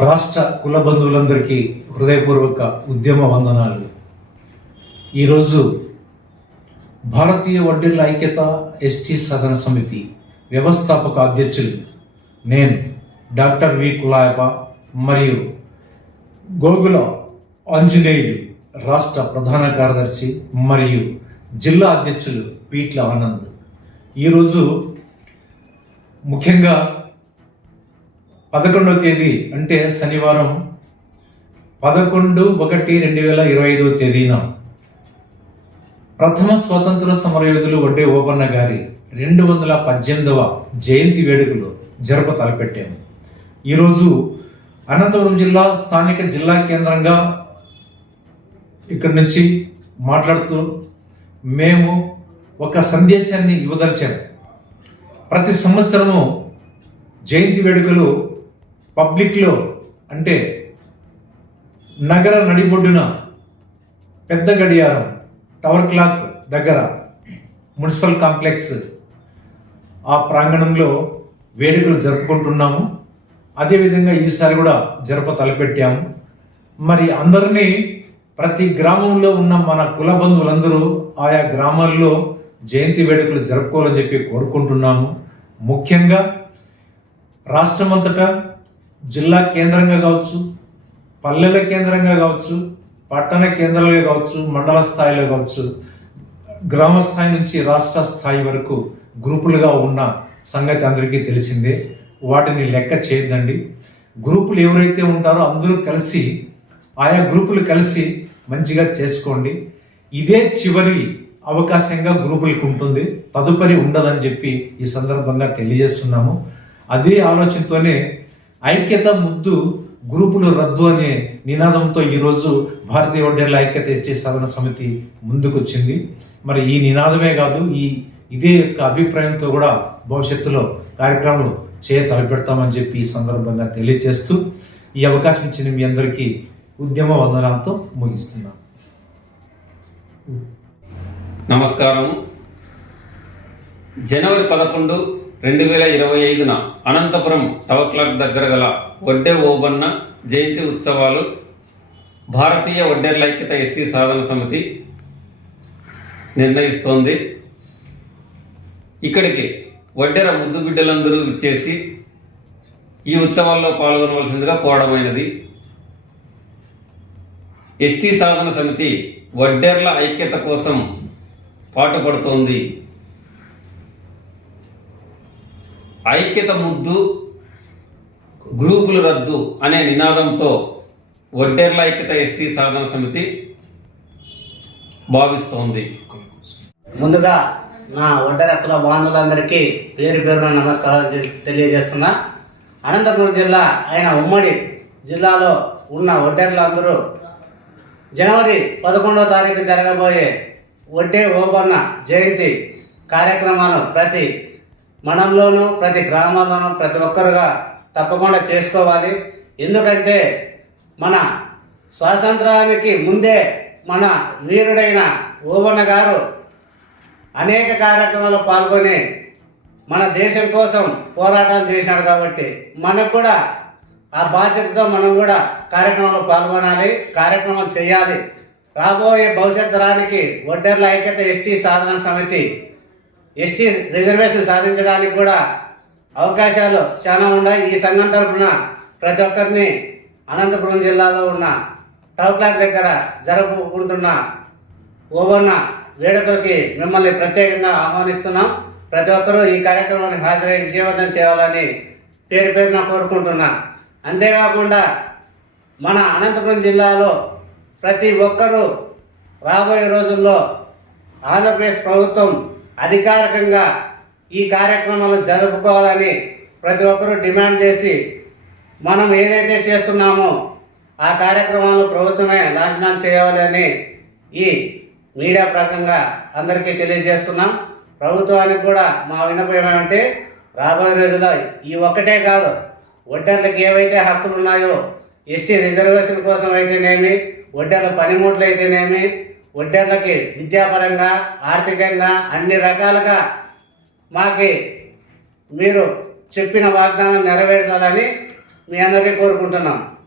రాష్ట్ర కుల బంధువులందరికీ హృదయపూర్వక ఉద్యమ వందనాలు. ఈరోజు భారతీయ వడ్డీర్ల ఐక్యత ఎస్టీ సాధన సమితి వ్యవస్థాపక అధ్యక్షులు నేను డాక్టర్ వి కులాయప మరియు గోగుల ఆంజనేయులు రాష్ట్ర ప్రధాన కార్యదర్శి మరియు జిల్లా అధ్యక్షులు పీట్ల ఆనంద్. ఈరోజు ముఖ్యంగా 11వ తేదీ అంటే శనివారం 11/1/2025 తేదీన ప్రథమ స్వాతంత్ర సమరయోధులు వడ్డే ఓబన్న గారి 218వ జయంతి వేడుకలు జరప తలపెట్టాము. ఈరోజు అనంతపురం జిల్లా స్థానిక జిల్లా కేంద్రంగా ఇక్కడి నుంచి మాట్లాడుతూ మేము ఒక సందేశాన్ని ఇవ్వదలిచాము. ప్రతి సంవత్సరము జయంతి వేడుకలు పబ్లిక్లో అంటే నగర నడిబొడ్డున పెద్ద గడియారం టవర్ క్లాక్ దగ్గర మున్సిపల్ కాంప్లెక్స్ ఆ ప్రాంగణంలో వేడుకలు జరుపుకుంటున్నాము. అదేవిధంగా ఈసారి కూడా జరప తలపెట్టాము. మరి అందరినీ ప్రతి గ్రామంలో ఉన్న మన కుల బంధువులందరూ ఆయా గ్రామాల్లో జయంతి వేడుకలు జరుపుకోవాలని చెప్పి కోరుకుంటున్నాము. ముఖ్యంగా రాష్ట్రమంతటా జిల్లా కేంద్రంగా కావచ్చు, పల్లెల కేంద్రంగా కావచ్చు, పట్టణ కేంద్రాలుగా కావచ్చు, మండల స్థాయిలో కావచ్చు, గ్రామ స్థాయి నుంచి రాష్ట్ర స్థాయి వరకు గ్రూపులుగా ఉన్న సంగతి అందరికీ తెలిసిందే. వాటిని లెక్క చేయొద్దండి. గ్రూపులు ఎవరైతే ఉంటారో అందరూ కలిసి ఆయా గ్రూపులు కలిసి మంచిగా చేసుకోండి. ఇదే చివరి అవకాశంగా గ్రూపులకు ఉంటుంది, తదుపరి ఉండదని చెప్పి ఈ సందర్భంగా తెలియజేస్తున్నాము. అదే ఆలోచనతోనే ఐక్యత ముద్దు గ్రూపులు రద్దు అనే నినాదంతో ఈరోజు భారతీయ వడ్డీర్ల ఐక్యత ఎస్టీ సాధన సమితి ముందుకొచ్చింది. మరి ఈ నినాదమే కాదు, ఇదే యొక్క అభిప్రాయంతో కూడా భవిష్యత్తులో కార్యక్రమాలు తలపెడతామని చెప్పి ఈ సందర్భంగా తెలియజేస్తూ ఈ అవకాశం ఇచ్చిన మీ అందరికీ ఉద్యమ వందనాలతో ముగిస్తున్నాం. నమస్కారం. జనవరి 11, 2025 అనంతపురం టవర్ క్లాక్ దగ్గర గల వడ్డే ఓబన్న జయంతి ఉత్సవాలు భారతీయ వడ్డేర్ల ఐక్యత ఎస్టీ సాధన సమితి నిర్ణయిస్తోంది. ఇక్కడికి వడ్డెర ముద్దు బిడ్డలందరూ ఇచ్చేసి ఈ ఉత్సవాల్లో పాల్గొనవలసిందిగా కోరడమైనది. ఎస్టీ సాధన సమితి వడ్డేర్ల ఐక్యత కోసం పాటుపడుతోంది. ఐక్యత ముద్దు గ్రూపులు రద్దు అనే నినాదంతో వడ్డేర్ల ఐక్యత ఎస్టీ సాధన సమితి భావిస్తోంది. ముందుగా నా వడ్డెర కుల బాంధవులందరికీ పేరు పేరున నమస్కారాలు తెలియజేస్తున్నా. అనంతపురం జిల్లా అయిన ఉమ్మడి జిల్లాలో ఉన్న వడ్డెర్లందరూ జనవరి 11వ తారీఖు జరగబోయే వడ్డే ఓబన్న జయంతి కార్యక్రమాలు ప్రతి మండలంలోనూ ప్రతి గ్రామాల్లోనూ ప్రతి ఒక్కరుగా తప్పకుండా చేసుకోవాలి. ఎందుకంటే మన స్వాతంత్రానికి ముందే మన వీరుడైన ఓబన్న గారు అనేక కార్యక్రమాల్లో పాల్గొని మన దేశం కోసం పోరాటాలు చేసినాడు. కాబట్టి మనకు కూడా ఆ బాధ్యతతో మనం కూడా కార్యక్రమంలో పాల్గొనాలి, కార్యక్రమాలు చేయాలి. రాబోయే భవిష్యత్ తరానికి వడ్డేర్ల ఐక్యత ఎస్టీ సాధన సమితి ఎస్టీ రిజర్వేషన్ సాధించడానికి కూడా అవకాశాలు చాలా ఉన్నాయి. ఈ సంఘం తరఫున ప్రతి ఒక్కరిని అనంతపురం జిల్లాలో ఉన్న టవర్ క్లాక్ దగ్గర జరుపుకుంటున్న ఓబన్న వేడుకలకి మిమ్మల్ని ప్రత్యేకంగా ఆహ్వానిస్తున్నాం. ప్రతి ఒక్కరూ ఈ కార్యక్రమానికి హాజరై విజయవంతం చేయాలని పేరు పేరున కోరుకుంటున్నా. అంతేకాకుండా మన అనంతపురం జిల్లాలో ప్రతి ఒక్కరూ రాబోయే రోజుల్లో ఆంధ్రప్రదేశ్ ప్రభుత్వం అధికారికంగా ఈ కార్యక్రమాలు జరుపుకోవాలని ప్రతి ఒక్కరూ డిమాండ్ చేసి మనం ఏదైతే చేస్తున్నామో ఆ కార్యక్రమాలు ప్రభుత్వమే లాంఛనాలు చేయాలని ఈ మీడియా ప్రకంగా అందరికీ తెలియజేస్తున్నాం. ప్రభుత్వానికి కూడా మా విన్నపం ఏమంటే రాబోయే రోజుల్లో ఈ ఒక్కటే కాదు, వడ్డర్లకు ఏవైతే హక్కులు ఉన్నాయో ఎస్టీ రిజర్వేషన్ కోసం అయితేనేమి, వడ్డర్ల పనిముట్లు అయితేనేమి, వడ్డర్లకి విద్యాపరంగా ఆర్థికంగా అన్ని రకాలుగా మాకి మీరు చెప్పిన వాగ్దానం నెరవేర్చాలని మీ అందరికీ కోరుకుంటున్నాం.